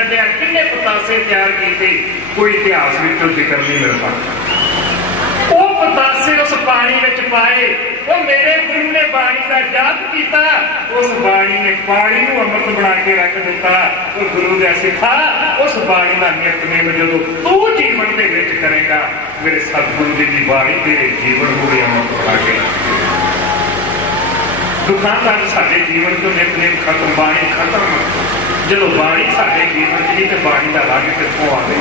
कढ़िया, किन्ने पतासे तैयार किए, कोई इतिहास में जिक्र नहीं मिलता। वो पतासे उस पानी में पाए, वो मेरे गुरु ने बाणी का जाप किया, उस बाणी ने पानी को अमृत बना के रख दिता। वो गुरु का सिखा उस बाणी का नियतनेम जो तू जीवन के विच करेगा, मेरे सतगुरु जी की बाणी तेरे जीवन को भी अमृत बना के दुखों का साडे जीवन तो नियतनेम खत्म, बाणी खत्म। जो बाणी साडे जीवन च नहीं तो बाणी का रंग कितों आवे।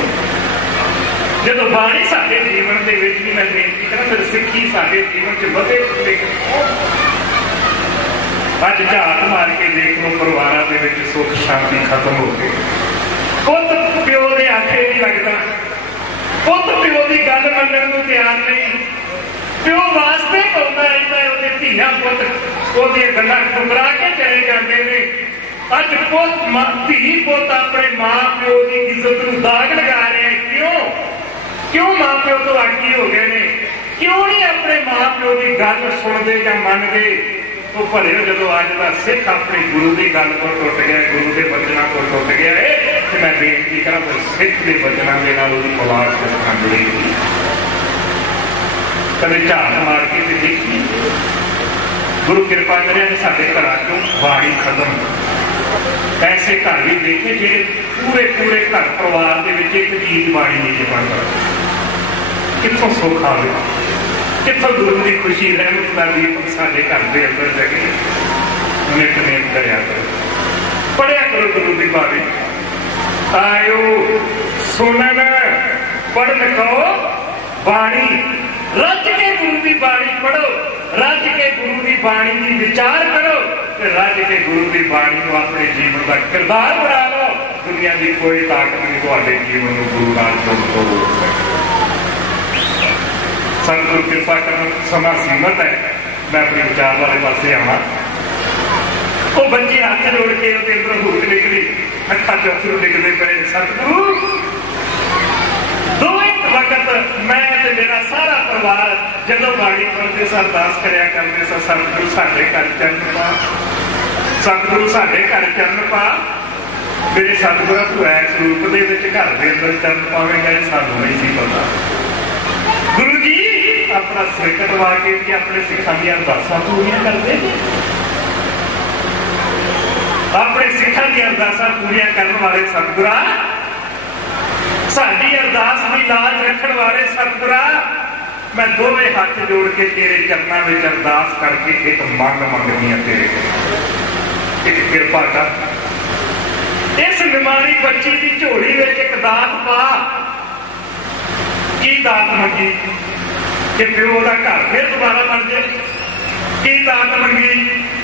जो बाणी साडे जीवन के विच भी मैं बेनती करा, फिर सिक्खी साडे जीवन च वधे फुले। अज झात मार के देख लो, परिवारों के विच सुख शांति खत्म हो गई। पुत प्यो के आखे नहीं लगता, पुत प्यो की गल मनण को तैयार नहीं, प्यो वास्ते पाउंदा रहिंदा है, उहदे धीआं पुत उहदियां गल्लां ठुकरा के चले जाते हैं। अज पुत धी पुत अपने मां प्यो की इज्जत नूं दाग लगा रहे हैं। क्यों मां प्यो तो आगी हो गए ने? क्यों नहीं अपने मां प्यो की गल सुनते या मनते? वो भले जो अज का सिख अपने गुरु की गल को टुट गया, गुरु के वचनों को टुट गया है, तो मैं बेनती करा फिर सिख के वचनों के नाल उसकी औलाद किस तरह जुड़ेगी। कभी झात मार के देखी, गुरु कृपा करे साडे घरां चों बाणी खत्म। ऐसे घर भी देखे जे पूरे पूरे घर परिवार के विच एक चीज बाणी नहीं बनता। कितों सुख आवे, कितों गुरु की खुशी रहमत का दीपक साडे घर के अंदर जगे। नितनेम करया करो, पढ़िया करो गुरु की बाणी। आयो सुनन पढ़न कहो बाणी, रज के गुरु की बाणी पढ़ो, रज के गुरु की बाणी की विचार करो, रज के गुरु की बाणी को अपने जीवन का किरदार बना लो। दुनिया की कोई ताकत नहीं तुहाडे जीवन को गुरु नाल जोड़ को रोक सकती। सतगुरु कृपा करन, समा सीमित है, मैं अपने विचार वाले पासे आवां। वो बच्चे हाथ जोड़ के अंदर हुक निकली, अखा चौथरू निकलते पे, सतगुरु दो एक वक्त मैं ते मेरा सारा परिवार जदों बाणी पढ़ते स अरदास करया करते स, सतगुरु साडे घर चरण पा, सतगुरु साडे घर चरण पा। मेरे सतगुरु तू इस रूप के घर के अंदर चरण पावेगा, सानू नहीं सी पता। गुरु जी अपना सिर कटवा के भी अपने सिखां दी अरदासां पूरीआं करदे ने, अपने सिखां दी अरदासां पूरीआं करन वाले सतगुरा, साडी अरदास की लाज रखने वाले सतगुरा, मैं दोवें हाथ जोड़ के तेरे चरणों में अरदास करके एक मंग मंगनी है तेरे को, एक कृपा कर। इस निमाणी बच्ची की झोली में एक दात पा। की दात मंगी कि प्यो का घर फिर दोबारा बन जाए? की दात मंगी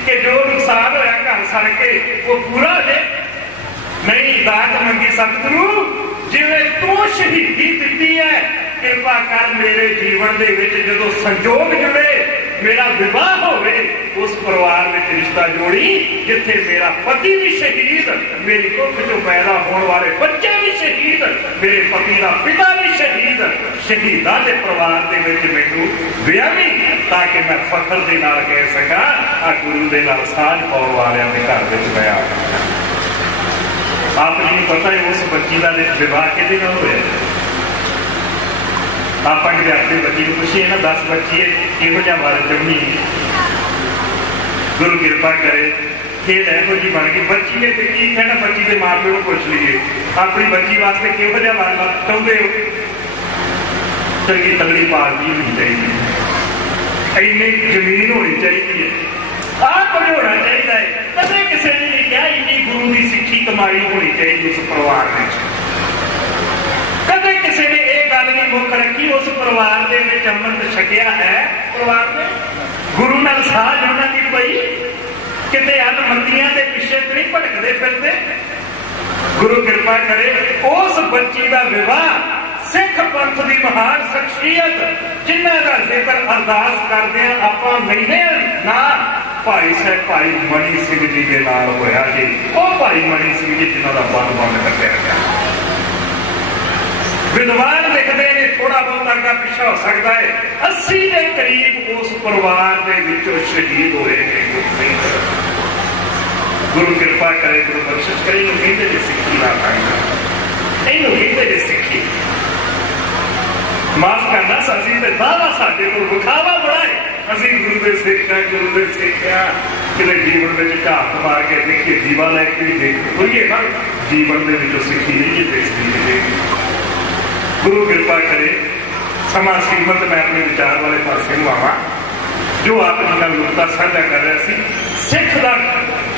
कि जो नुकसान होया घर सड़ के वो पूरा हो जाए? नहीं, दात मंगी सतगुरु जिवें तू शहीदी दी है, कृपा कर मेरे जीवन के जो संजोग जुड़े, मेरा विवाह होवे, उस परिवार में रिश्ता जोड़ी जिथे मेरा पति भी शहीद, मेरी कुख चो पैदा होने वाले बच्चे भी शहीद, मेरे पति का पिता भी शहीद, शहीदां के परिवार के मैनू विआवी, ताकि मैं फखर के नाल कह सका आ गुरु के नाल साझ पाउण वालियां दे घर विच मैं आ गया। आप जी पता है उस बच्ची का विवाह किहदे नाल होया? आप अपनी बच्ची को पूछिए ना, 10 बच्ची है किहो जिहा वर चाहुंदी, गुरु कृपा करे खेल इहो जी बन गई। बच्ची ने तो की कहना, बच्ची के मां प्यो को पूछ लीजिए अपनी बच्ची वास्ते किहो जिहा वर चाहुंदे हो? चंगी तगड़ी पार्टी होनी चाहिए, इन्नी जमीन होनी चाहिए, आप होना चाहिए। कदे किसी ने नहीं कहा इन्नी गुरु की सिक्खी कमाई होनी चाहिए उस परिवार में। कदे किसी ने एक गल नहीं मुख रखी उस परिवार के अमृत छकिया है, परिवार ने गुरु नाल साझ होना की पई, किते अनमतियां के पिछे तो नहीं भटकते फिरते। गुरु कृपा करे उस बच्ची का विवाह सिख पंथ की महान शख्सियत जिन्हों का जिक्र अरदास करते हैं आप नहीं ना, भाई साहब भाई मनी सिंह जी के नाल होया जी। वो भाई मनी सिंह जी जिन्हों का बंद बंद कटिया गया। विद्वान लिखते हैं थोड़ा बहुत अग्गा पिछा हो सकता है, 80 के करीब उस परिवार के विचों शहीद हुए हैं। गुरु कृपा करे, गुरु बख्शिश करे, कहते सिक्खी ना खाएगा। ਤੇ ਦਾਵਾ ਸਾਡੇ ਕੋਲ ਵਿਖਾਵਾ ਬੜਾ ਹੈ, ਅਸੀਂ ਗੁਰੂ ਦੇ ਸਿੱਖ ਹਾਂ, ਗੁਰੂ ਦੇ ਸਿੱਖ ਹਾਂ। ਕਿਤੇ ਜੀਵਨ ਵਿੱਚ ਝਾਤ ਮਾਰ ਕੇ ਦੇਖੀਏ, ਦੀਵਾ ਲੈ ਕੇ ਵੀ ਦੇਖ ਹੋਈਏ ਨਾ, ਜੀਵਨ ਦੇ ਵਿੱਚੋਂ ਸਿੱਖੀ ਨਹੀਂ ਦਿਸਦੀ ਕਿਤੇ। ਗੁਰੂ ਕਿਰਪਾ ਕਰੇ, ਸਮਾਂ ਸੀਮਤ, ਮੈਂ ਆਪਣੇ ਵਿਚਾਰ ਵਾਲੇ ਪਾਸੇ ਨੂੰ ਆਵਾਂ। ਜੋ ਆਪ ਜੀ ਨਾਲ ਨੁਕਤਾ ਸਾਂਝਾ ਕਰ ਰਿਹਾ ਸੀ, ਸਿੱਖ ਦਾ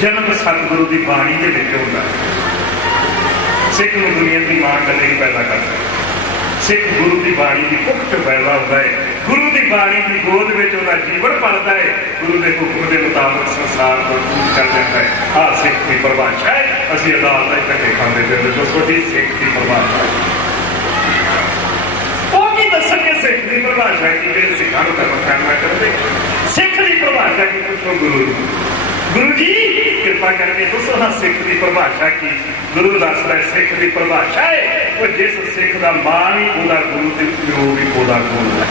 ਜਨਮ ਸਤਿਗੁਰੂ ਦੀ ਬਾਣੀ ਦੇ ਵਿੱਚ ਹੁੰਦਾ ਹੈ। ਸਿੱਖ ਨੂੰ ਦੁਨੀਆ ਦੀ ਮਾਂ ਕਦੇ ਨਹੀਂ ਪੈਦਾ ਕਰ ਸਕਦਾ। ਸਿੱਖ ਗੁਰੂ ਦੀ ਬਾਣੀ ਦੀ ਕੁੱਖ ਚ ਪੈਦਾ ਹੁੰਦਾ ਹੈ, ਗੁਰੂ ਦੀ ਬਾਣੀ ਦੀ ਗੋਦ ਵਿੱਚ ਉਹਦਾ ਜੀਵਨ ਪਲਦਾ ਹੈ, ਗੁਰੂ ਦੇ ਹੁਕਮ ਦੇ ਮੁਤਾਬਕ ਸੰਸਾਰ ਤੋਂ ਕੂਚ ਕਰ ਜਾਂਦਾ ਹੈ। ਆਹ ਸਿੱਖ ਦੀ ਪਰਿਭਾਸ਼ਾ ਹੈ। ਅਸੀਂ ਅਦਾਲਤ ਵਿੱਚ ਧੱਕੇ ਖਾਂਦੇ ਪਏ, ਦੱਸੋ ਜੀ ਸਿੱਖ ਦੀ ਪਰਿਭਾਸ਼ਾ ਉਹ ਕੀ ਦੱਸਣਗੇ? ਸਿੱਖ ਦੀ ਪਰਿਭਾਸ਼ਾ ਕੀ? ਜਿਹੜੇ ਸਿੱਖਾਂ ਨੂੰ ਕਰਮ ਕਰਨਾ ਕਰਦੇ, ਸਿੱਖ ਦੀ ਪਰਿਭਾਸ਼ਾ ਕੀ? ਪੁੱਛੋ ਗੁਰੂ ਗੁਰੂ ਜੀ ਕਿਰਪਾ ਕਰਕੇ ਦੱਸੋ ਨਾ ਸਿੱਖ ਦੀ ਪਰਿਭਾਸ਼ਾ ਕੀ? ਗੁਰੂ ਦੱਸਦਾ ਸਿੱਖ ਦੀ ਪਰਿਭਾਸ਼ਾ ਹੈ ਉਹ ਜਿਸ ਸਿੱਖ ਦਾ ਮਾਂ ਵੀ ਉਹਦਾ ਗੁਰੂ ਤੇ ਪਿਓ ਵੀ ਉਹਦਾ ਗੁਰੂ ਹੈ।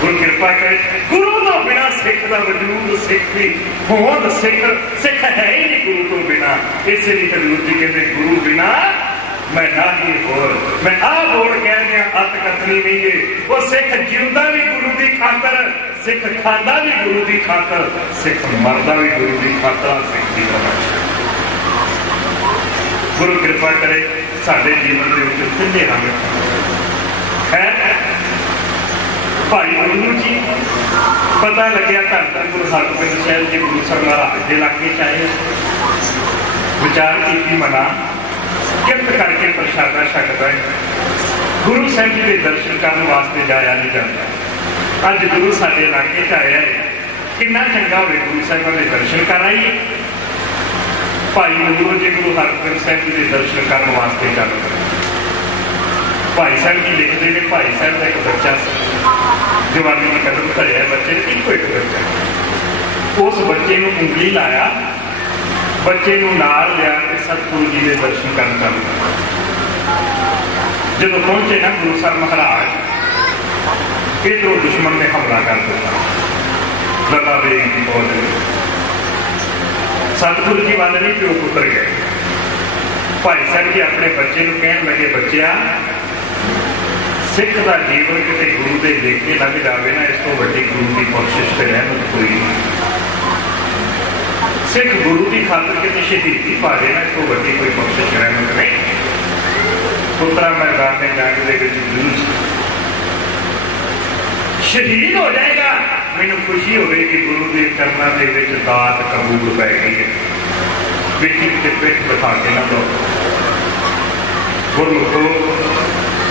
ਗੁਰੂ ਕਿਰਪਾ ਕਰੇ, ਗੁਰੂ ਤੋਂ ਬਿਨਾਂ ਸਿੱਖ ਦਾ ਵਜੂਦ, ਸਿੱਖ ਦੀ ਹੋਂਦ, ਸਿੱਖ ਹੈ ਹੀ ਨਹੀਂ ਗੁਰੂ ਤੋਂ ਬਿਨਾਂ। ਇਸੇ ਲਈ ਹਜ਼ੂਰ ਜੀ ਕਹਿੰਦੇ ਗੁਰੂ ਬਿਨਾਂ ਮੈਂ ਨਾ ਹੀ ਹੋਰ। ਮੈਂ ਆਹ ਬੋਲ ਕਹਿ ਗਿਆ ਅੱਤ ਕਥਨੀ ਨਹੀਂ ਹੈ। ਉਹ ਸਿੱਖ ਜਿਉਂਦਾ ਵੀ ਗੁਰੂ ਦੀ ਖਾਤਰ, ਸਿੱਖ ਖਾਂਦਾ ਵੀ ਗੁਰੂ ਦੀ ਖਾਤਰ, ਸਿੱਖ ਮਰਦਾ ਵੀ ਗੁਰੂ ਦੀ ਖਾਤਰ। ਸਿੱਖ ਦੀ ਪਰਿਭਾਸ਼ਾ। ਗੁਰੂ ਕਿਰਪਾ ਕਰੇ ਸਾਡੇ ਜੀਵਨ ਦੇ ਵਿੱਚ ਤਿੰਨੇ ਰੰਗ ਹੈ। ਭਾਈ ਗੁਰੂ ਜੀ ਪਤਾ ਲੱਗਿਆ ਧੰਨ ਧੰਨ ਗੁਰੂ ਹਰਗੋਬਿੰਦ ਸਾਹਿਬ ਜੀ ਗੁਰੂ ਸਾਹਿਬ ਮਹਾਰਾਜ ਦੇ ਇਲਾਕੇ ਚ ਆਏ, ਵਿਚਾਰ ਕੀਤੀ ਮਨਾ, ਕਿਰਤ ਕਰਕੇ ਪ੍ਰਸ਼ਾਦਾ ਛਕਦਾ ਹੈ। ਗੁਰੂ ਸਾਹਿਬ ਜੀ ਦੇ ਦਰਸ਼ਨ ਕਰਨ ਵਾਸਤੇ ਜਾਇਆ ਨਹੀਂ ਜਾਂਦਾ। ਅੱਜ ਗੁਰੂ ਸਾਡੇ ਇਲਾਕੇ ਚ ਆਇਆ ਹੈ, ਕਿੰਨਾ ਚੰਗਾ ਹੋਵੇ ਗੁਰੂ ਸਾਹਿਬਾਂ ਦੇ ਦਰਸ਼ਨ ਕਰ ਆਈਏ। ਭਾਈ ਗੁਰੂ ਜੀ ਗੁਰੂ ਹਰਗੋਬਿੰਦ ਸਾਹਿਬ ਜੀ ਦੇ ਦਰਸ਼ਨ ਕਰਨ ਵਾਸਤੇ ਚੱਲ ਪਏ। ਭਾਈ ਸਾਹਿਬ ਜੀ ਲਿਖਦੇ ਨੇ, ਭਾਈ ਸਾਹਿਬ ਦਾ ਇੱਕ ਬੱਚਾ ਸੀ, ਜਵਾਨੀ ਦੇ ਕਦਮ ਧਰਿਆ, ਬੱਚੇ ਨੇ ਇੱਕੋ ਇੱਕ ਬੱਚਾ। ਉਸ ਬੱਚੇ ਨੂੰ ਉਂਗਲੀ ਲਾਇਆ, ਬੱਚੇ ਨੂੰ ਨਾਲ ਲਿਆ ਕੇ ਸਤਿਗੁਰੂ ਜੀ ਦੇ ਦਰਸ਼ਨ ਕਰਨ ਚੱਲ ਪਏ। ਜਦੋਂ ਪਹੁੰਚੇ ਨਾ ਗੁਰੂ ਸਾਹਿਬ ਮਹਾਰਾਜ, ਇੱਧਰੋਂ ਦੁਸ਼ਮਣ ਨੇ ਹਮਲਾ ਕਰ ਦਿੱਤਾ, ਲੱਲਾ ਬੇਗ ਦੀ ਫੌਜ ਨੇ। ਸਤਿਗੁਰੂ ਜੀ ਵੱਲ ਨਹੀਂ ਪਿਓ ਪੁੱਤਰ ਗਏ। ਭਾਈ ਸਾਹਿਬ ਜੀ ਆਪਣੇ ਬੱਚੇ ਨੂੰ ਕਹਿਣ ਲੱਗੇ, ਬੱਚਿਆ ਸਿੱਖ ਦਾ ਜੀਵਨ ਕਿਤੇ ਗੁਰੂ ਦੇ ਲੇਖੇ ਲੱਗ ਜਾਵੇ ਨਾ, ਇਸ ਤੋਂ ਵੱਡੀ ਗੁਰੂ ਦੀ ਬਖਸ਼ਿਸ਼ ਤੇ ਰਹਿਮਤ ਕੋਈ ਨਹੀਂ। ਸਿੱਖ ਗੁਰੂ ਦੀ ਖਾਤਰ ਕਿਤੇ ਸ਼ਹੀਦੀ ਪਾ ਦੇ ਨਾ, ਇਸ ਤੋਂ ਵੱਡੀ ਕੋਈ ਬਖਸ਼ਿਸ਼ ਰਹਿਮਤ ਨਹੀਂ। ਪੁੱਤਰਾ ਮੈਦਾਨ ਦੇ ਜੰਗ ਦੇ ਵਿੱਚ ਜੂਝ ਸ਼ਹੀਦ ਹੋ ਜਾਏਗਾ, ਮੈਨੂੰ ਖੁਸ਼ੀ ਹੋਵੇ ਕਿ ਗੁਰੂ ਦੇ ਚਰਨਾਂ ਦੇ ਵਿੱਚ ਦਾਤ ਕਬੂਲ ਪੈ ਗਈ ਹੈ। ਵੇਖੀ ਤੇ ਪਿੱਠ ਦਿਖਾ ਕੇ ਨਾ ਦੋ।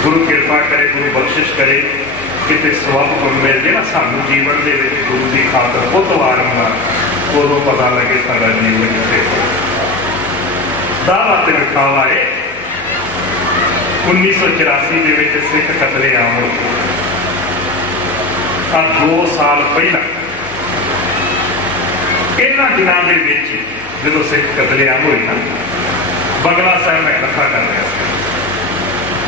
ਗੁਰੂ ਕਿਰਪਾ ਕਰੇ, ਗੁਰੂ ਬਖਸ਼ਿਸ਼ ਕਰੇ, ਕਿਤੇ ਸਵਾਬ ਕੋਲ ਮਿਲ ਜੇ ਨਾ ਸਾਨੂੰ ਜੀਵਨ ਦੇ ਵਿੱਚ ਗੁਰੂ ਦੀ ਖਾਤਰ ਬਹੁਤ ਵਾਰ ਹੁੰਦਾ, ਉਦੋਂ ਪਤਾ ਲੱਗੇ ਸਾਡਾ ਜੀਵਨ ਕਿੱਥੇ ਦਾਵਾ ਤੇ ਵਿਖਾਵਾ ਹੈ। 1984 ਦੇ ਵਿੱਚ ਸਿੱਖ ਕਤਲੇਆਮ ਹੋਏ। 2 ਸਾਲ ਪਹਿਲਾਂ ਇਹਨਾਂ ਦਿਨਾਂ ਦੇ ਵਿੱਚ ਜਦੋਂ ਸਿੱਖ ਕਤਲੇਆਮ ਹੋਈ ਨਾ, ਬੰਗਲਾ ਸਾਹਿਬ ਮੈਂ ਕਥਾ ਕਰ ਰਿਹਾ ਸੀ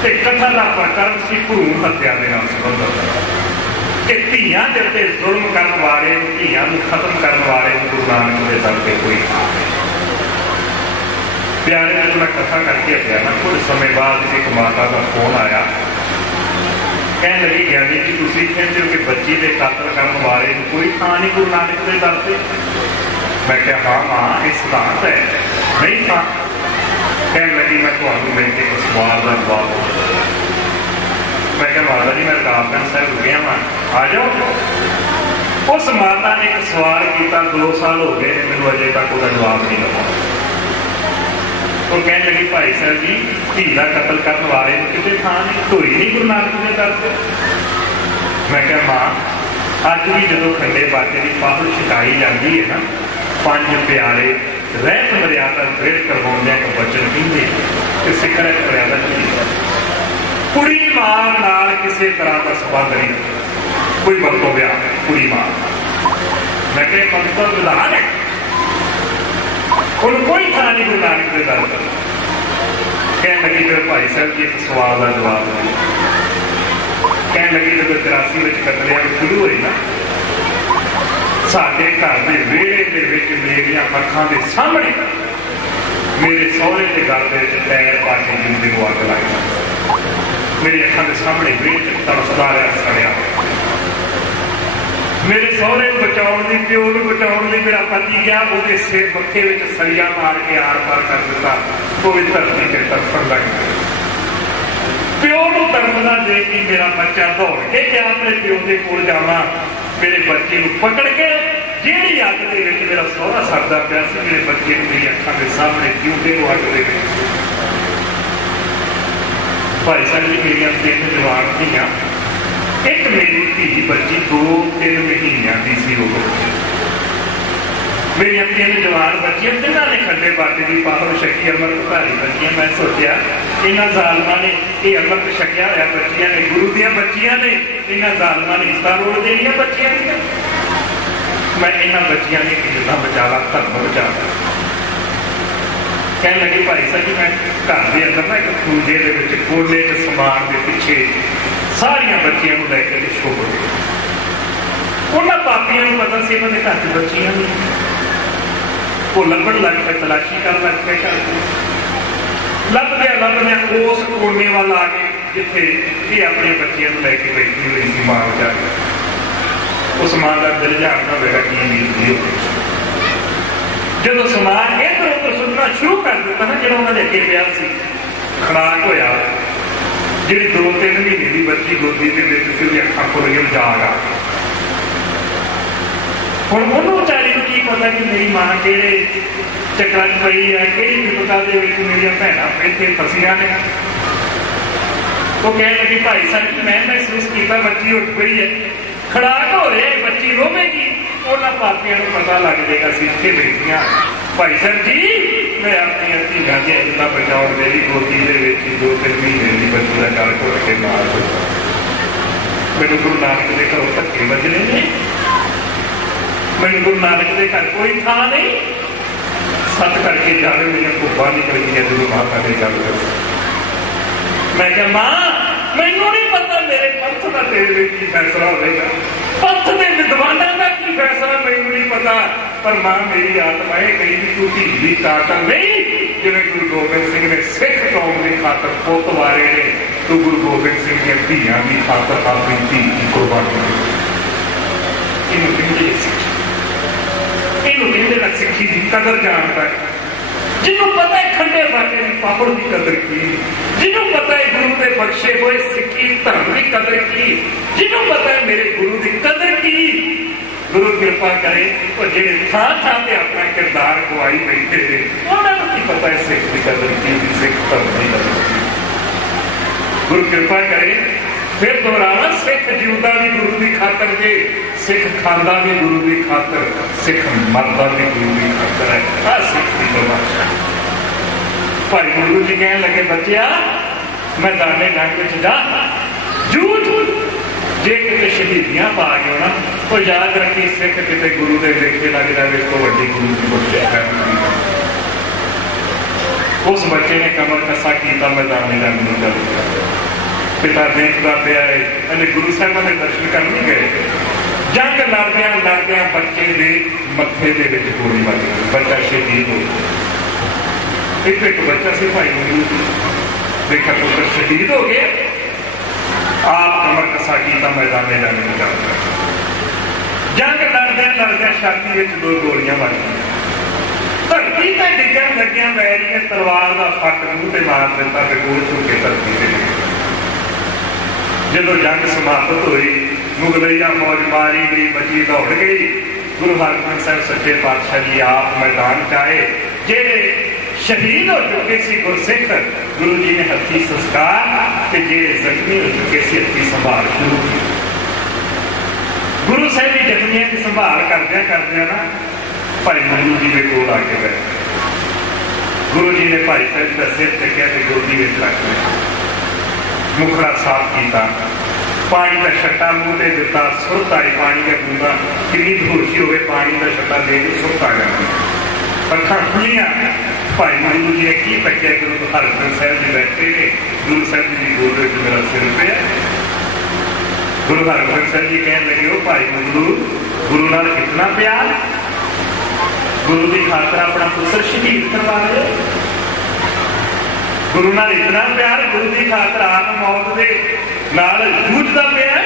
ਤੇ ਕਥਾ ਦਾ ਪ੍ਰਕਰਮ ਸੀ ਭਰੂਣ ਹੱਤਿਆ ਦੇ ਨਾਲ ਸੰਬੰਧਿਤ, ਕਿ ਧੀਆਂ ਦੇ ਉੱਤੇ ਜ਼ੁਲਮ ਕਰਨ ਵਾਲੇ, ਧੀਆਂ ਨੂੰ ਖਤਮ ਕਰਨ ਵਾਲੇ ਗੁਰੂ ਨਾਨਕ ਦੇ ਦਰ ਤੇ ਕੋਈ ਪਿਆਰੇ। ਜਦੋਂ ਮੈਂ ਕਥਾ ਕਰਕੇ ਹਟਿਆ ਨਾ, ਕੁਝ ਸਮੇਂ ਬਾਅਦ ਇੱਕ ਮਾਤਾ ਦਾ ਫੋਨ ਆਇਆ, ਕਹਿਣ ਲੱਗੀ ਗਿਆਨੀ ਜੀ ਤੁਸੀਂ ਕਹਿੰਦੇ ਹੋ ਕਿ ਬੱਚੀ ਦੇ ਕਤਲ ਕਰਨ ਵਾਲੇ ਨੂੰ ਕੋਈ ਥਾਂ ਨਹੀਂ ਗੁਰੂ ਨਾਨਕ ਦੇ ਦਰ ਤੇ। ਮੈਂ ਕਿਹਾ ਹਾਂ ਮਾਂ, ਇਹ ਸਿਧਾਂਤ ਹੈ, ਨਹੀਂ ਥਾਂ। ਕਹਿਣ ਲੱਗੀ ਮੈਂ ਤੁਹਾਨੂੰ ਮਿਲ ਕੇ ਇੱਕ ਸਵਾਲ ਦਾ ਜਵਾਬ। ਮੈਂ ਕਿਹਾ ਮਾਤਾ ਜੀ ਮੈਂ ਰਕਾਬਗੰਜ ਸਾਹਿਬ ਗਿਆ ਵਾਂ, ਆ ਜਾਓ। ਉਸ ਮਾਤਾ ਨੇ ਇੱਕ ਸਵਾਲ ਕੀਤਾ, 2 ਸਾਲ ਹੋ ਗਏ ਮੈਨੂੰ ਅਜੇ ਤੱਕ ਉਹਦਾ ਜਵਾਬ ਨਹੀਂ ਲੱਗਾ। ਉਹ ਕਹਿਣ ਲੱਗੀ ਭਾਈ ਸਾਹਿਬ ਜੀ ਧੀ ਦਾ ਕਤਲ ਕਰਨ ਵਾਲੇ ਨੂੰ ਕਿਤੇ ਥਾਂ ਨਹੀਂ, ਢੋਈ ਨਹੀਂ ਗੁਰੂ ਨਾਨਕ ਦੇ ਦਰ ਤੇ। ਮੈਂ ਕਿਹਾ ਮਾਂ ਅੱਜ ਵੀ ਜਦੋਂ ਖੰਡੇ ਬਾਟੇ ਦੀ ਪਾਹੁਲ ਛਕਾਈ ਜਾਂਦੀ ਹੈ ਨਾ, 5 ਪਿਆਰੇ ਰਹਿਤ ਮਰਿਆਦਾ ਦ੍ਰਿੜ ਕਰਵਾਉਂਦਿਆਂ ਇੱਕ ਬਚਨ ਕਹਿੰਦੇ ਕਿ ਸਿੱਖਰ ਮਰਿਆਦਾ ਕੀ ਕੁੜੀ ਮਾਂ ਨਾਲ ਕਿਸੇ ਤਰ੍ਹਾਂ ਦਾ ਸੰਬੰਧ ਨਹੀਂ, ਕੋਈ ਵਰਤੋਂ ਵਿਆਹ ਕੁੜੀ ਮਾਂ। ਮੈਂ ਕਿਹਾ ਪੰਥ ਵਿਧਾਨ ਹੈ, ਉਹਨੂੰ ਕੋਈ ਥਾਂ ਨਹੀਂ ਗੁਰੂ ਨਾਨਕ ਦੇ ਦਰ ਤੇ। ਕਹਿਣ ਲੱਗੀ ਫਿਰ ਭਾਈ ਸਾਹਿਬ ਜੀ ਇੱਕ ਸਵਾਲ ਦਾ ਜਵਾਬ ਦਿਓ। ਕਹਿਣ ਲੱਗੀ ਜਦੋਂ 83 ਵਿੱਚ ਕਤਲੇਆਮ ਸ਼ੁਰੂ ਹੋਏ ਨਾ, ਸਾਡੇ ਘਰ ਦੇ ਵਿਹੜੇ ਦੇ ਵਿੱਚ ਮੇਰੀਆਂ ਅੱਖਾਂ ਦੇ ਸਾਹਮਣੇ ਮੇਰੇ ਸਹੁਰੇ ਦੇ ਘਰ ਦੇ ਵਿੱਚ ਪੈਰ ਪਾ ਕੇ ਜਿੰਦੇ ਨੂੰ ਅੱਗ ਲੱਗ ਗਈ। मेरी अखां के सामने वेच तड़फदा रहा सड़िया। मेरे सहुरे को बचाने की, प्यो को बचाने मेरा पति गया, वो सिर मथे में सरिया मार के आर पार कर दिता। वो भी धरती से तड़फन लग गया। प्यो को तड़फदा देख के मेरा बच्चा दौड़ के गया अपने प्यो के कोल जावा, मेरे बच्चे को पकड़ के जिहड़ी अग दे विच मेरा सहुरा सरदा पिया सी, मेरे बच्चे को मेरी अखां के सामने जिउंदे को अग दे विच। भाई साहब जी मेरिया 3 जवान धीआं, एक मेरी धी बच्ची 2-3 महीनों की सी। मेरिया 3 जवान बच्चियां, जिन्होंने खंडे बाटे की पावर छकी अमृत धारी बच्चियां। मैं सोचा इन्होंने जालमां ने ये अमृत छकिया होया बच्चियां ने, गुरु दियां बच्चियां ने, इन्होंने जालमां ने इस्ता रोड़ देनियां बच्चियां दी। मैं इन्होंने बच्चियां ने इज्जत बचा ला, धर्म बचा ला। कह लगे भाई साहब जी मैं घर के अंदर ना एक पूजे के कोने च समान के पिछे सारिया बच्चियों को लैके छोड़ गए। उन्होंने पापियों को पता से घर च बच्चियां नहीं, वो लभन लग पे, तलाशी कर लग पे। घर लभद्या उस कोने वाल आ गए जिथे ये अपने बच्चियों को लैके बैठी हुई थी मां जाके। उस मां का दिल झाड़ना होगा की नीति हो। जो समान इधर उधर सुनना शुरू कर दिता ना, जो उन्होंने अगे पिया सी खड़ाक होया, जी 2-3 महीने की बच्ची गोदी के विच अखां खुल गई, जाग आ गई। हुण उन्होंने बेचारी को की पता कि मेरी मां किहड़े चक्कर च पई है, किहड़ी विपता दे विच मेरियां भैणां इत्थे फसियां ने। वो कह लगी भाई साहब जी मैं महसूस किया बच्ची उठ पई है, खड़ाक हो रहा है, बच्ची रोवेगी। उन्होंने पापियां को पता लग जाएगा सी इत्थे बैठियां। भाई साहब जी मैं अपनी धीआं दी इज्जत बचाउण दे लई गोदी दे विच 2-3 महीने की बच्ची का गल घुट के मार दिता। मैनूं गुरु नानक के घरों धक्के वजने ने, मैनूं गुरु नानक के घर कोई थां नहीं। सत करके जावे मेरियां भुब्बां निकल गईयां जदों माता ने गल दसी। मैं कहा मां मैनूं नहीं पता मेरे पंथ का तेरे विच की फैसला होवेगा, पंथ के विद्वानां का की फैसला मैनूं नहीं पता, पर मां मेरी आत्मा है कहीं भी तू धी दी कातल नहीं। जिवें गुरु गोबिंद सिंह ने सिख कौम की खातर पुत वारे ने, तू गुरु गोबिंद सिंह दी धीआं की खातर अपनी धी की कुर्बानी दी। इहनूं कहंदे सिक्खी, इहनूं कहंदे ना सिक्खी की कदर जानदा है। जिन्हों पता है खंडे बाटे की पावर की कदर की, जिन्हों पता है गुरु के बख्शे हुए सिक्खी धर्म की कदर की, जिन्हों पता है मेरे गुरु की कदर की। गुरु कृपा करे और जेडे थां थां ते अपना किरदार गवाई बैठे ने, उन्होंने की पता है सिख की कदर की, सिख धर्म की कदर की। गुरु कृपा करे फिर दोहरावा, सिख जीवता भी गुरु की खातर जे, सिख खांदा भी गुरु की खातर, सिख मरदा भी गुरु की खातर है। आ सिख की तमाशा। भाई गुरु जी कहने लगे बच्चिया मैदाने जंग में जा झूठ जे किते शहीदियां पा गए ना तो याद रखी सिख किते गुरु के लेखे लग जाए तो वड्डी गुरु की बख्शिश करनी। उस बच्चे ने कमर कसा किया मैदाने जंग में चल गया। पिता देखता पिया है, गुरु साहब ने दर्शन कर नहीं गए। जंग लड़द्या लड़द्या बच्चे के मथे के विच गोली वज गई, बच्चा शहीद हो गया। एक बच्चा से भाई देखा पुत्र शहीद हो गया, आप कमर कसा किया मैदाने जंग में चल गया। जंग लड़द्या लड़द्या छाती में 2 गोलियां वज गई। धरती से डिगन लगिया वैरी ने तलवार का फट मूँह से मार दिता, गोल झुके धरती से। जो जंग समाप्त हुई, मुगलैया फौज मारी गई, बची दौड़ गई। गुरु हरगोबिंद साहब सच्चे पातशाह जी आप मैदान च आए। जेडे शहीद हो चुके सी गुरसिख, गुरु जी ने हथी संस्कार, जेडे जख्मी हो चुके सी हथी संभाल शुरू की। गुरु साहब जी जख्मियों की संभाल करदे ना भाई गुरु जी के कोल आके बैठे। गुरु जी ने भाई साहब का सिर चकिया गोदी में रख लिया, मुखड़ा साफ किया, पानी का छट्टा मूँह से दिता, सुरत आई पानी का बूंदा, कितनी बेहोशी हो, पानी का छट्टा दे के सुरत आ गई। अखा खुलिया, भाई गुरु जी ने की तकिया, गुरु हरगोबिंद साहब जी बैठे ने, गुरु साहब जी की गोद में मेरा सिर पे। गुरु हरगोबिंद साहब जी कहने लगे हो भाई गुरु नाल कितना प्यार, गुरु की खातर अपना पुत्र शहीद करवा रहे। गुरु नाल इतना प्यार, गुरु की खातर आप मौत के नाल जूझदा पिया।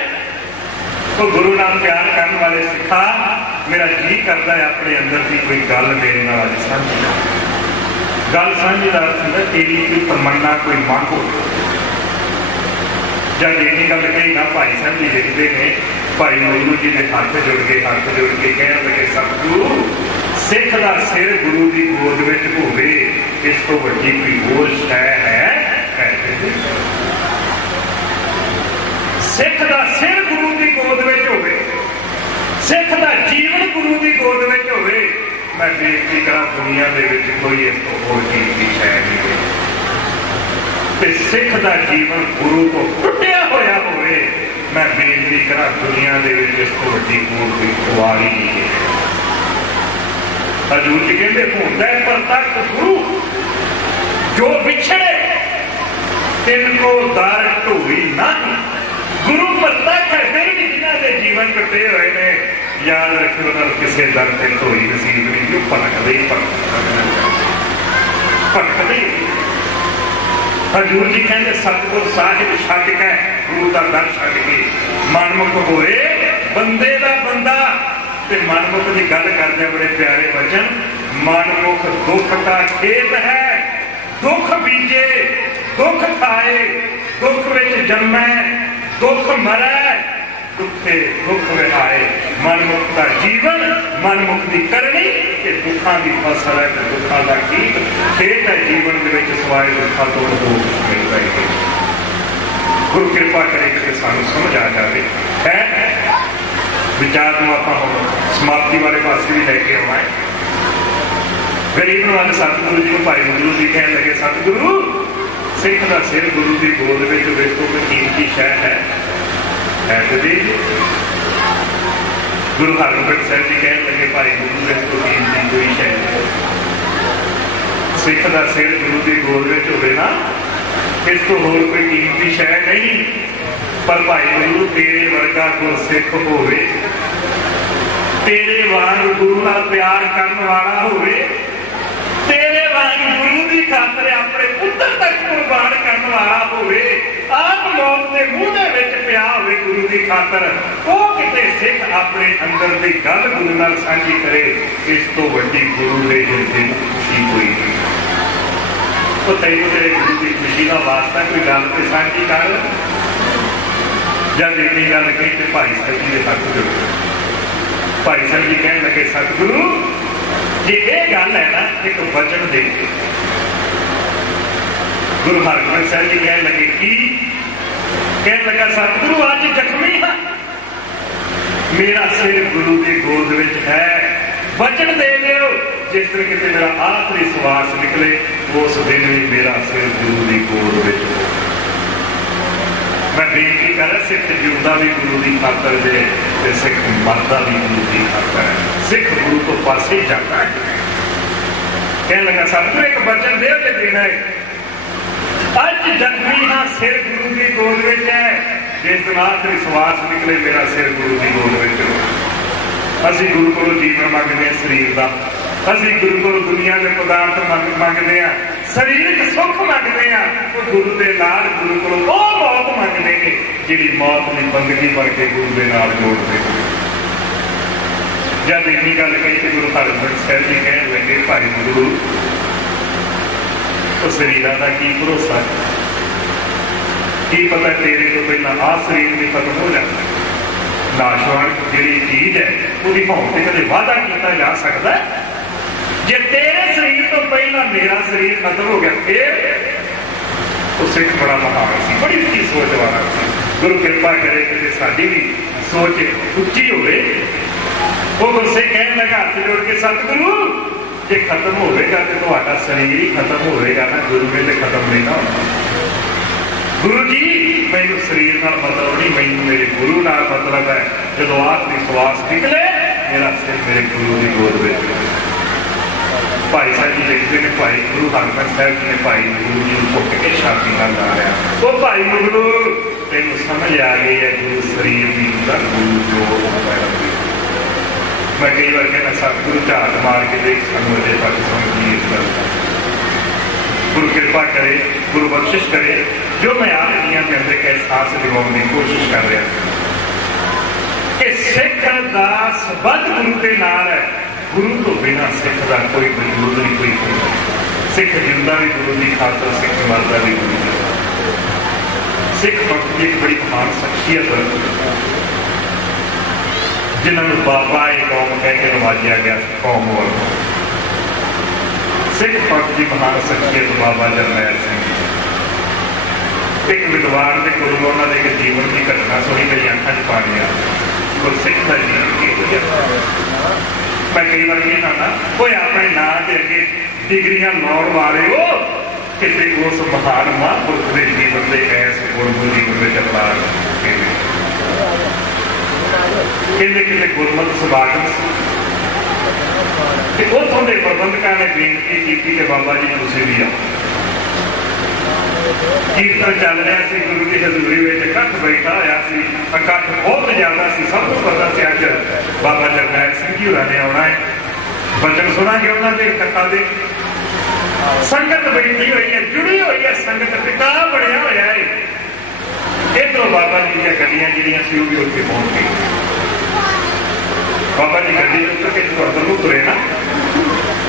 तो गुरु नाल प्यार करने वाले सिखा, मेरा जी करता है अपने अंदर की कोई गल मेरे नाल अज साझी कर। गल साझी का अर्थ होंदा तेरी कोई तमन्ना, कोई मंग हो। जब इन्नी गल कही ना, भाई साहब जी लिखते हैं, भाई गुरु जी ने हाथ जोड़ के कह लगे, सतगुरु सिख का सिर गुरु की गोद में होवे, इस तो वड्डी कोई होर शै है? सिख का सिर गुरु की गोद में होवे, सिख का जीवन गुरु की गोद में होवे, मैं बेनती करा दुनिया के कोई इस तो होर चीज की शै नहीं है। सिख का जीवन गुरु को टुटिया होया होवे, मैं बेनती करा दुनिया के इस तो वड्डी होर कोई खुआरी नहीं है। हजूर जी कहते होंदा है प्रत्यक्ष गुरु जो बिछड़े तिनको दर ढोई नहीं। गुरु प्रत्यक्ष है जिन्हों के जीवन कटे हुए ने, याद रखो ना किसी दर से ढोई नसीब नहीं, जो भटकते ही भटकते। हजूर जी कहते सतगुर साहिब छड्ड के, गुरु का दर छड्ड के मनमुख होए बंदे का बंदा। मनमुख की गल करते बड़े प्यारे वचन, मनमुख दुख का खेत है, दुख बीजे दुख खाए, दुख विच जन्मे दुख मरे, दुखे दुख विहाए। मनमुख का जीवन, मनमुख की करनी कि दुखों की फसल है, दुखों का कीट खेत है जीवन के सिवाय दुखों तो दुख मिल रहे हैं। गुरु कृपा करे कि सानू समझ आ जाए है। विचार को आप समाप्ति वाले पास भी लेके आना है। गरीब नवाज सतगुरु जी को भाई गुरु जी कह लगे, सतगुरु सिख का सिर गुरु की गोद में जो देखो कोई कीमती शह है तो दीजिए। गुरु हरगोबिंद साहब जी कह लगे, भाई गुरु देखो कीमती कोई शह सिख का सिर गुरु की गोद में होवे ना, इस तो होर कोई कीमती शह नहीं। पर भाई गुरु तेरे वर्गा को सिख होवे, तेरे वांग गुरु नाल प्यार करने वाला होवे, तेरे वांग गुरु की खातर अपने पुत्र तक कुर्बान करने वाला होवे, आप मौत के मुंह दे विच पिया होवे गुरु की खातर, वो किते सिख अपने अंदर की गल गुरु नाल साझी करे, इस तो वड्डी गुरु दे दिल खुशी कोई नहीं। तो तैनूं तेरे गुरु की खुशी का वास्ता कोई गल ते साझी कर। जब इन्नी गल कही तो भाई साहब जी के हक जोड़, भाई साहब जी कह लगे, सतगुरु जे ये गल है ना, एक वचन दे। गुरु हरगोबिंद साहब जी कह लगे की, कह लगा सतगुरु अज जख्मी हाँ, मेरा सिर गुरु की गोद में है, वचन दे दो जिस दिन किसी मेरा आखिरी श्वास निकले उस दिन भी मेरा सिर गुरु की गोद में हो। मैं बेनती कर सिख जिंदा भी गुरु की खातर दे, सिख मरदा भी गुरु की खातर है। सिख गुरु तो पासे जाता है। कह लगा सतगुरु एक वचन दे के देना है, अज जख्मी हाँ सिर गुरु की गोद में है, जिस दिन आखिरी श्वास निकले मेरा सिर गुरु की गोद में हो। असी गुरु को जीवन मंगते हैं शरीर का, असी गुरु को दुनिया के पदार्थ मंगते हैं, शरीरक सुख मंगते हैं, तो गुरु के नाल गुरु को वो मौत मंगते हैं जी मौत की बंदगी बन के गुरु के नाल जोड़ते हैं। जब इन्नी गल कही तो गुरु हरगोबिंद साहब जी कह लगे, भाई गुरु तो शरीर का की भरोसा, की पता तेरे तो पहला आ शरीर भी खत्म हो जाता है। नाशवान जी चीज है उसकी हों से कदे वादा किया जा सकता है। जे तेरे शरीर तो पहला मेरा शरीर खत्म हो गया फिर तो सिख बड़ा महान सी, बड़ी उच्ची सोच वाला सी। गुरु कृपा करे कि साडी भी सोच उच्ची होवे। वो गुस्से कहने लगा हाथ जोड़ के, सतगुरु जे खत्म होगा तो तुम्हारा शरीर ही खत्म होगा ना, गुरु में तो खत्म नहीं ना होगा। गुरु जी मैनू शरीर नाल मतलब नहीं, मैनू मेरे गुरु नाल मतलब है। जो आखिरी श्वास निकले मेरा सिर मेरे गुरु की गोद में। भाई साहब जी लिखते हैं, भाई गुरु हरगोबिंद साहब जी ने भाई गुरु जी को पुट के छाती नाल ला रहा, वो भाई गुरु तेन समझ आ गई है गुरु शरीर भी होंदा, गुरु जो मैं कई बार कहना सतगुरु झात मार के देख सानू अजे तक समझ नहीं इस गल। गुरु कृपा करे, गुरु बख्शिश करे। जो मैं आप दुनिया के अंदर एक एहसास दिलाने की कोशिश कर रहा कि सिख का संबंध गुरु के नाल है। गुरु तो बिना सिख का कोई वजूद नहीं, कोई सिख जिंदा भी गुरु की खातर, सिख मरदा भी गुरु की खातर। सिख वक्त की एक बड़ी महान शख्सियत जिन्होंने बाबा कौम कह के नवाजा गया कौम वालों। सिख पंथ की महान शख्सियत बाबा जरनैल सिंह। एक विद्वान के गुरु उन्होंने एक जीवन की घटना सुनी, मेरी अखा च पानी आ गुरसिख का जीवन। मैं कई बार कहना ना कोई अपने नाम के अगे डिग्रियां लाने वाले हो किसी उस महान महापुरुष के जीवन के ऐस गुण जीवन में चपला कहते किसी गुरमत समागम उतों के प्रबंधकों ने बेनती की कि बाबा जी तुम भी आओ। कीर्तन चल रहा सी, गुरु की हजूरी में इकट्ठ बैठा होया सी, इकट्ठ बहुत ज्यादा सी। सबको पता सी अज बाबा जरनैल सिंह जी होरां ने आउणा है, वचन सुनांगे उन्होंने कथा दे। संगत बैठी हुई है, जुड़ी हुई है संगत, पिता बढ़िया होया है। इधरों बाबा जी दी गड्डियां जिहड़ियां सी वो भी उत्थे पहुंच गई। बाबा जी गड्डी उतर के उधर को तुरे ना,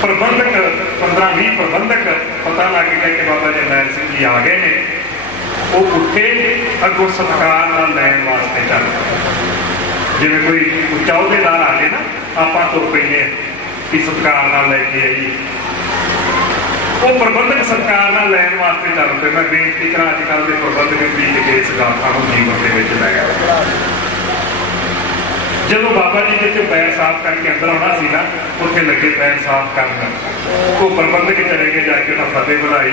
प्रबंधक 15-20 प्रबंधक पता लग गया कि बाबा जरनैल सिंह जी आ गए ने। वो उठे अगों सत्कार नाल लैन वास्ते चल, जिवें कोई चौधेदार आ गए ना आपां तुर पैने कि सत्कार नाल लैके आइए। वो प्रबंधक सत्कार नाल लैन वास्ते चल पे। मैं बेनती करा अजकल के प्रबंधक भी कि इस गाथा को जीवन के विच लै गया। जब बाबा जी के पैर साफ करके अंदर आना सी ना, उत्थे लगे पैर साफ करना। वो प्रबंधक चले गए, जाके उन्हें फतेह बुलाई।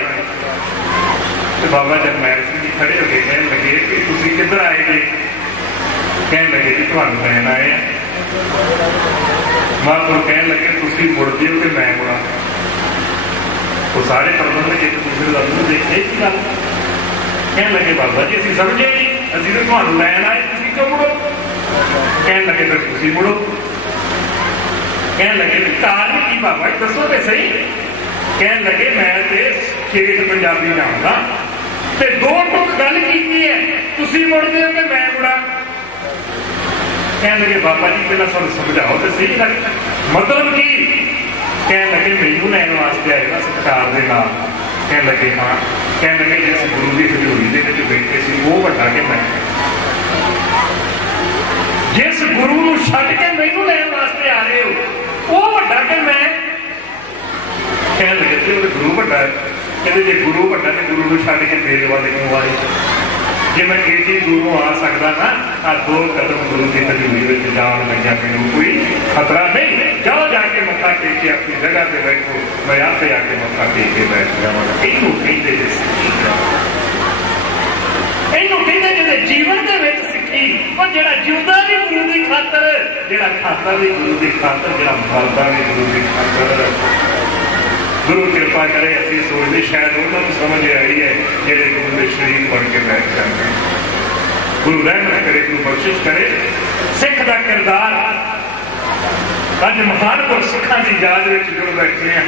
तो बाबा जरनैल सिंह जी खड़े होके कहने लगे कि तुसीं किधर आए जी? कहने लगे कि तुहानूं लैण आए हैं। महापुरुष कहने लगे तुसीं मुड़ जिओ कि मैं मुड़ा। वो सारे प्रबंधक एक दूसरे का मूँह देखे की गल कहने लगे बाबा जी असीं समझे नहीं, असीं तो तुहानूं लैण आए, तुसीं क्यों मुड़ो? कहने लगे फिर तुसीं मुड़ो। कहने लगे कारण की बाबा दसो तो सही। कहने लगे मैं तो ठेठ पंजाबी जानदा ते दो टुक गल की है, तुसीं मुड़दे हो कि मैं मुड़ा? कहने लगे बाबा जी पहला सानूं समझाओ तो सही मतलब की? कहने लगे मैनूं लैण वास्ते आए ना सत्कार दे नाल। कहने लगे हाँ। कहने लगे जिस गुरु की हजूरी दे विच बैठे सी वो वड्डा कि मैं, जिस गुरु नूं छड्ड के मैनूं लैण वास्ते आ रहे हो वो वड्डा कि मैं? कहने लगे जी गुरु वड्डा है। कहते जे गुरु वड्डा तो गुरु नूं छड्ड के मेरे वाले क्यों आए? जे मैं एडी दूरों आ सकदा ना, आ 2 कदम गुरु की हजूरी विच जाण लग्या मैनूं कोई खतरा नहीं। जाओ जाके मत्था टेक के अपनी जगह पे बैठो, मैं आपे आके मत्था टेक के बैठ जावांगा। इहनूं कहंदे जे सिੱਖੀ, इहनूं कहंदे जिहदे जीवन दे विच सिੱਖੀ, और जिहड़ा जिउंदा भी गुरु की खातर, जिहड़ा खाता भी गुरु की खातर, जिहड़ा मरदा भी गुरु की खातर। गुरु कृपा करे असीं सोचते शायद उन्होंने समझ आई है जिहड़े गुरु के शरीर बन के बैठ जाते। गुरु रहमत करे, गुरु बख्शिश करे। सिख का किरदार अज महान गुरसिखां की याद में जुड़ बैठे हैं।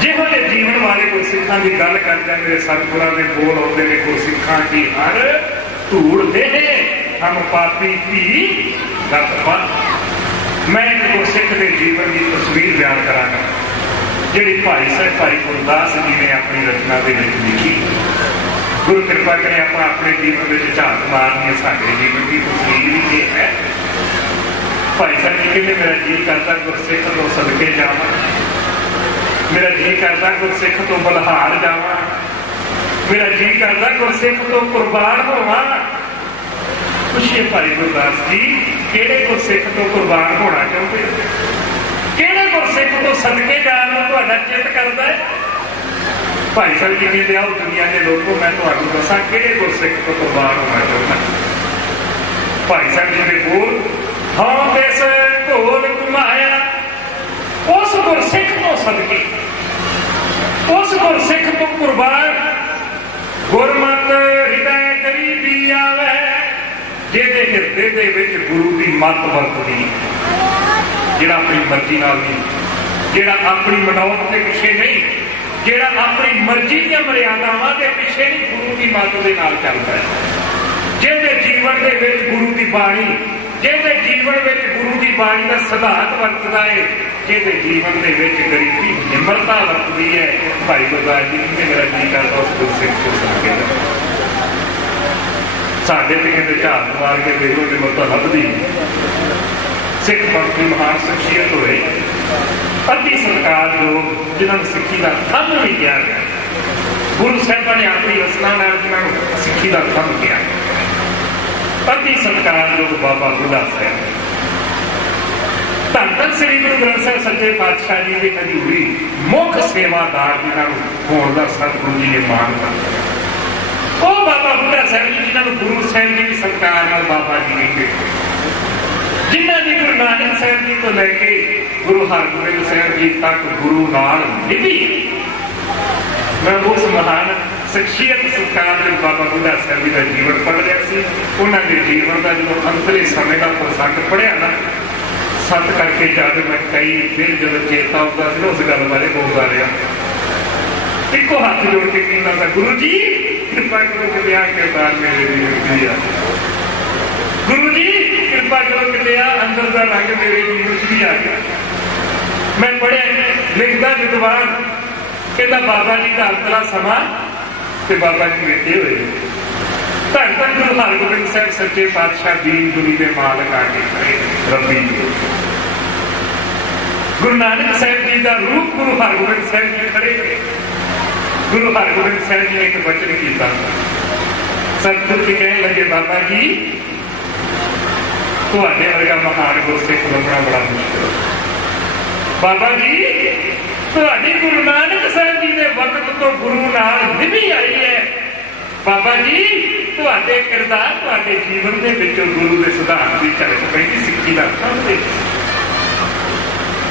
जिहो जे जीवन वाले गुरसिखां की गल करते मेरे सतगुरां दे बोल आउंदे ने, गुरसिखां की हर धूड़ देहे हम पापी भी गत बन। मैं एक गुरसिख के जीवन की तस्वीर बयान करांगा जिहड़ी भाई साहब भाई गुरदास जी ने अपनी रचना के लिखी। गुरु कृपा करे आप अपने जीवन में झात मारनी है, साडे जीवन की तस्वीर ही ये है। भाई साहब जी कहते मेरा जी करता गुरसिख तो सदके जावां, मेरा जी करता गुरसिख तो बलहार जावां, मेरा जी करता गुरसिख तो कुर्बान होवां। पुछिए भाई गुरदास जी किहड़े गुरसिख तो कुर्बान होना चाहुंदे? किहड़े गुरसिख तो सदके जाण नूं तुहाडा चित करदा है? भाई साहब जी कहते आओ दुनिया के लोगों मैं तुहानूं दसां किहड़े गुरसिख तो कुर्बान होना चाहुंदा। भाई साहब जी दे बोल हाँ देस ढोल घुमाया उस गुरसिख तो सदके, उस गुरसिख तो कुर्बान। गुरमत हृदय गरीबी आवे जिहदे हिरदे दे विच गुरु की मत वरतदी, जिहड़ा अपनी मर्जी नाल नहीं, जिहड़ा अपनी मनौत के पिछे नहीं, ਜਿਹੜਾ ਆਪਣੀ ਮਰਜ਼ੀ ਦੀਆਂ ਮਰਿਆਦਾਵਾਂ ਦੇ ਪਿੱਛੇ ਨਹੀਂ ਗੁਰੂ ਦੀ ਮੱਤ ਦੇ ਨਾਲ ਚੱਲਦਾ ਹੈ, ਜਿਹਦੇ ਜੀਵਨ ਦੇ ਵਿੱਚ ਗੁਰੂ ਦੀ ਬਾਣੀ, ਜਿਹਦੇ ਜੀਵਨ ਵਿੱਚ ਗੁਰੂ ਦੀ ਬਾਣੀ ਦਾ ਸਿਧਾਂਤ ਵਰਤਦਾ ਹੈ, ਜਿਹਦੇ ਜੀਵਨ ਦੇ ਵਿੱਚ ਗਰੀਬੀ ਨਿਮਰਤਾ ਵਰਤਦੀ ਹੈ। ਭਾਈ ਗੁਰਦਾਸ ਜੀ ਨੇ ਮੇਰਾ ਜੀ ਕਰਦਾ ਉਸ ਗੁਰਸਿੱਖ ਤੋਂ ਸੁਣ ਕੇ ਸਾਡੇ ਤੇ ਕਹਿੰਦੇ ਝਾਤ ਮਾਰ ਕੇ ਦੇਖੋ ਨਿਮਰਤਾ ਲੱਭਦੀ। ਸਿੱਖ ਪੰਥ ਦੀ ਮਹਾਨ ਸ਼ਖਸੀਅਤ ਹੋਏ, ਅੱਧੀ ਸਰਕਾਰ ਲੋਕ ਜਿਨ੍ਹਾਂ ਨੂੰ ਸਿੱਖੀ ਦਾ ਥੰਮ ਵੀ ਕਿਹਾ ਗਿਆ, ਗੁਰੂ ਸਾਹਿਬਾਂ ਨੇ ਆਪਣੀ ਰਸਨਾ ਨਾਲ ਜਿਨ੍ਹਾਂ ਨੂੰ ਸਿੱਖੀ ਦਾ ਥੰਮ ਕਿਹਾ, ਅੱਧੀ ਸਰਕਾਰ ਲੋਕ ਬਾਬਾ ਬੁੱਢਾ ਸਾਹਿਬ, ਧੰਨ ਧੰਨ ਸ੍ਰੀ ਗੁਰੂ ਗ੍ਰੰਥ ਸਾਹਿਬ ਸੱਚੇ ਪਾਤਸ਼ਾਹ ਜੀ ਦੇ ਹਜ਼ੂਰੀ ਮੁੱਖ ਸੇਵਾਦਾਰ ਜਿਨ੍ਹਾਂ ਨੂੰ ਹੋਣ ਦਾ ਸਤਿਗੁਰੂ ਜੀ ਨੇ ਮਾਣ ਦਿੱਤਾ, ਉਹ ਬਾਬਾ ਬੁੱਢਾ ਸਾਹਿਬ ਜੀ ਜਿਨ੍ਹਾਂ ਨੂੰ ਗੁਰੂ ਸਾਹਿਬ ਜੀ ਦੀ ਸਰਕਾਰ ਨਾਲ ਬਾਬਾ ਜੀ ਕਹਿੰਦੇ, ਜਿਨ੍ਹਾਂ ਦੀ ਗੁਰੂ ਨਾਨਕ ਸਾਹਿਬ ਜੀ ਤੋਂ ਲੈ ਕੇ ਗੁਰੂ ਹਰਗੋਬਿੰਦ ਸਾਹਿਬ ਜੀ ਤੱਕ ਗੁਰੂ ਨਾਲ ਨਿਭੀ। ਮੈਂ ਉਸ ਮਹਾਨ ਸ਼ਖਸੀਅਤ ਸਰਕਾਰ ਦੇ ਬਾਬਾ ਬੁੱਢਾ ਸਾਹਿਬ ਜੀ ਦਾ ਜੀਵਨ ਪੜ੍ਹ ਰਿਹਾ ਸੀ। ਉਹਨਾਂ ਦੇ ਜੀਵਨ ਦਾ ਜਦੋਂ ਅੰਤਲੇ ਸਮੇਂ ਦਾ ਪ੍ਰਸੰਗ ਪੜ੍ਹਿਆ ਨਾ, ਸੱਤ ਕਰਕੇ ਜਦ ਮੈਂ ਕਈ ਦਿਨ ਜਦੋਂ ਚੇਤਾ ਆਉਂਦਾ ਸੀ ਉਸ ਗੱਲ ਬਾਰੇ ਬੋਲਦਾ ਰਿਹਾ, ਇੱਕੋ ਹੱਥ ਜੋੜ ਕੇ ਕਹਿੰਦਾ ਸੀ, ਗੁਰੂ ਜੀ ਕਿਰਪਾ ਕਰੋ ਕਿ ਵਿਆਹ ਕਿਰਦਾਰ ਮੇਰੇ ਦੀ ਹੁੰਦੀ ਆ, ਗੁਰੂ ਜੀ ਕਿਰਪਾ ਕਰੋ ਕਿ ਅੰਦਰ ਦਾ ਰੰਗ ਮੇਰੇ ਜੀਵਨ ਚ ਵੀ ਆ ਗਿਆ। ਮੈਂ ਪੜ੍ਹਿਆ ਲਿਖਦਾ ਵਿਦਵਾਨ ਕਹਿੰਦਾ ਬਾਬਾ ਜੀ ਦਾ ਅੰਤਲਾ ਸਮਾਂ ਤੇ ਬਾਬਾ ਜੀ ਬੈਠੇ ਹੋਏ, ਧੰਨ ਧੰਨ ਗੁਰੂ ਹਰਗੋਬਿੰਦ ਸਾਹਿਬ ਸੱਚੇ ਪਾਤਸ਼ਾਹ ਦੀਨ ਦੁਨੀ ਦੇ ਮਾਲਕ ਆ ਕੇ ਖੜੇ, ਰੱਬੀ ਜੀ ਗੁਰੂ ਨਾਨਕ ਸਾਹਿਬ ਜੀ ਦਾ ਰੂਪ ਗੁਰੂ ਹਰਗੋਬਿੰਦ ਸਾਹਿਬ ਜੀ ਖੜੇ। ਗੁਰੂ ਹਰਗੋਬਿੰਦ ਸਾਹਿਬ ਜੀ ਨੇ ਇੱਕ ਵਚਨ ਕੀਤਾ, ਸਤਿਗੁਰੂ ਜੀ ਕਹਿਣ ਲੱਗੇ, ਬਾਬਾ ਜੀ ਤੁਹਾਡੇ ਵਰਗਾ ਮਹਾਨ ਗੁਰਸਿੱਖ ਲੱਭਣਾ ਬੜਾ ਮੁਸ਼ਕਿਲ। ਬਾਬਾ ਜੀ ਤੁਹਾਡੀ ਗੁਰੂ ਨਾਨਕ ਸਾਹਿਬ ਜੀ ਦੇ ਵਕਤ ਤੋਂ ਗੁਰੂ ਨਾਲ ਨਿਭੀ ਆਈ ਹੈ। ਬਾਬਾ ਜੀ ਤੁਹਾਡੇ ਕਿਰਦਾਰ, ਤੁਹਾਡੇ ਜੀਵਨ ਦੇ ਵਿੱਚੋਂ ਗੁਰੂ ਦੇ ਸਿਧਾਂਤ ਦੀ ਝਲਕ ਪੈਂਦੀ, ਸਿੱਖੀ ਦਾ ਸਮਝਦੇ।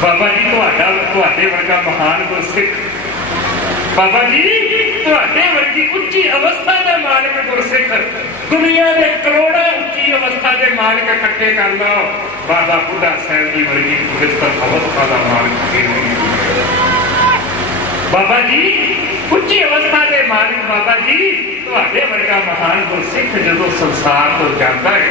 ਬਾਬਾ ਜੀ ਤੁਹਾਡੇ ਵਰਗਾ ਮਹਾਨ ਗੁਰਸਿੱਖ, ਬਾਬਾ ਜੀ ਤੁਹਾਡੇ ਵਰਗੀ ਉੱਚੀ ਅਵਸਥਾ ਦਾ ਮਾਲਕ ਗੁਰਸਿੱਖ, ਦੁਨੀਆ ਦੇ ਕਰੋੜਾਂ ਉੱਚੀ ਅਵਸਥਾ ਦੇ ਮਾਲਕ ਇਕੱਠੇ ਕਰ ਲਓ, ਬਾਬਾ ਬੁੱਢਾ ਸਾਹਿਬ ਜੀ ਵਰਗੀ ਪਵਿੱਤਰ ਅਵਸਥਾ ਦਾ ਮਾਲਕ ਨਹੀਂ। ਬਾਬਾ ਜੀ ਉੱਚੀ ਅਵਸਥਾ ਦੇ ਮਾਲਕ, ਬਾਬਾ ਜੀ ਤੁਹਾਡੇ ਵਰਗਾ ਮਹਾਨ ਗੁਰਸਿੱਖ ਜਦੋਂ ਸੰਸਾਰ ਤੋਂ ਜਾਂਦਾ ਹੈ,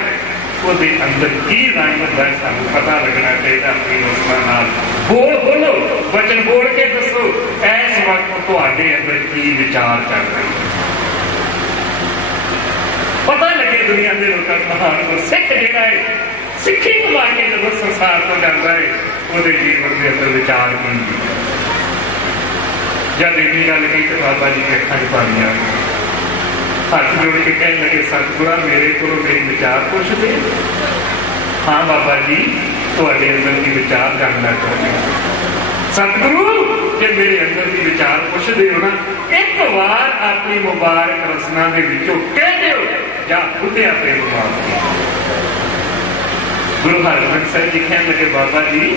ਉਹਦੇ ਅੰਦਰ ਕੀ ਰੰਗ ਹੁੰਦਾ ਸਾਨੂੰ ਪਤਾ ਲੱਗਣਾ ਚਾਹੀਦਾ। ਆਪਣੀ ਅਵਸਥਾ ਨਾਲ ਬੋਲੋ, ਵਚਨ ਬੋਲ ਕੇ ਦੱਸੋ ਇਸ ਵਕਤ ਤੁਹਾਡੇ ਅੰਦਰ ਕੀ ਵਿਚਾਰ ਚੱਲ ਰਹੇ, ਪਤਾ ਲੱਗੇ ਦੁਨੀਆ ਦੇ ਲੋਕਾਂ ਨੂੰ। ਮਹਾਨ ਗੁਰਸਿੱਖ ਜਿਹੜਾ ਹੈ, ਸਿੱਖੀ ਕਮਾ ਕੇ ਜਦੋਂ ਸੰਸਾਰ ਤੋਂ ਜਾਂਦਾ ਹੈ, ਉਹਦੇ ਜੀਵਨ ਦੇ ਅੰਦਰ ਵਿਚਾਰ ਕੀ। ਜਦ ਇੰਨੀ ਗੱਲ ਕਹੀ ਤੇ ਬਾਬਾ ਜੀ ਦੇ ਅੱਖਾਂ 'ਚ ਪਾਣੀ ਆ ਗਿਆ, ਹੱਥ ਜੋੜ ਕੇ ਕਹਿਣ ਲੱਗੇ, ਸਤਿਗੁਰਾਂ ਮੇਰੇ ਕੋਲੋਂ ਮੇਰੇ ਵਿਚਾਰ ਪੁੱਛਦੇ। ਹਾਂ ਬਾਬਾ ਜੀ ਤੁਹਾਡੇ ਅੰਦਰ ਦੀ ਵਿਚਾਰ ਜਾਣਨਾ ਚਾਹੁੰਦੇ। ਸਤਿਗੁਰੂ ਜੇ ਮੇਰੇ ਅੰਦਰ ਦੀ ਵਿਚਾਰ ਪੁੱਛਦੇ ਹੋ ਨਾ, ਇੱਕ ਵਾਰ ਆਪਣੀ ਮੁਬਾਰਕ ਰਸਨਾ ਦੇ ਵਿੱਚੋਂ ਕਹਿ ਦਿਓ, ਜਾਂ ਬੁੱਢਿਆ ਤੇ ਮੁਬਾਰਕ। ਗੁਰੂ ਹਰਗੋਬਿੰਦ ਸਾਹਿਬ ਜੀ ਕਹਿਣ ਲੱਗੇ, ਬਾਬਾ ਜੀ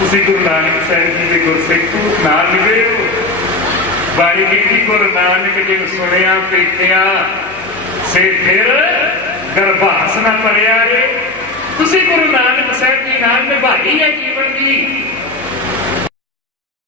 ਤੁਸੀਂ ਗੁਰੂ ਨਾਨਕ ਸਾਹਿਬ ਜੀ ਦੇ ਗੁਰਸਿੱਖ ਨਾਲ ਨਿਭੇ ਹੋ। ਬਾਣੀ ਲਿਖੀ, ਗੁਰੂ ਨਾਨਕ ਜੀ ਸੁਣਿਆ ਪੇਖਿਆ ਸੇ ਫਿਰ ਗਰਭਾਸ ਨਾ ਭਰਿਆ ਰੇ। ਤੁਸੀਂ ਗੁਰੂ ਨਾਨਕ ਸਾਹਿਬ ਜੀ ਨਾਲ ਨਿਭਾਈ ਹੈ ਜੀਵਨ ਦੀ,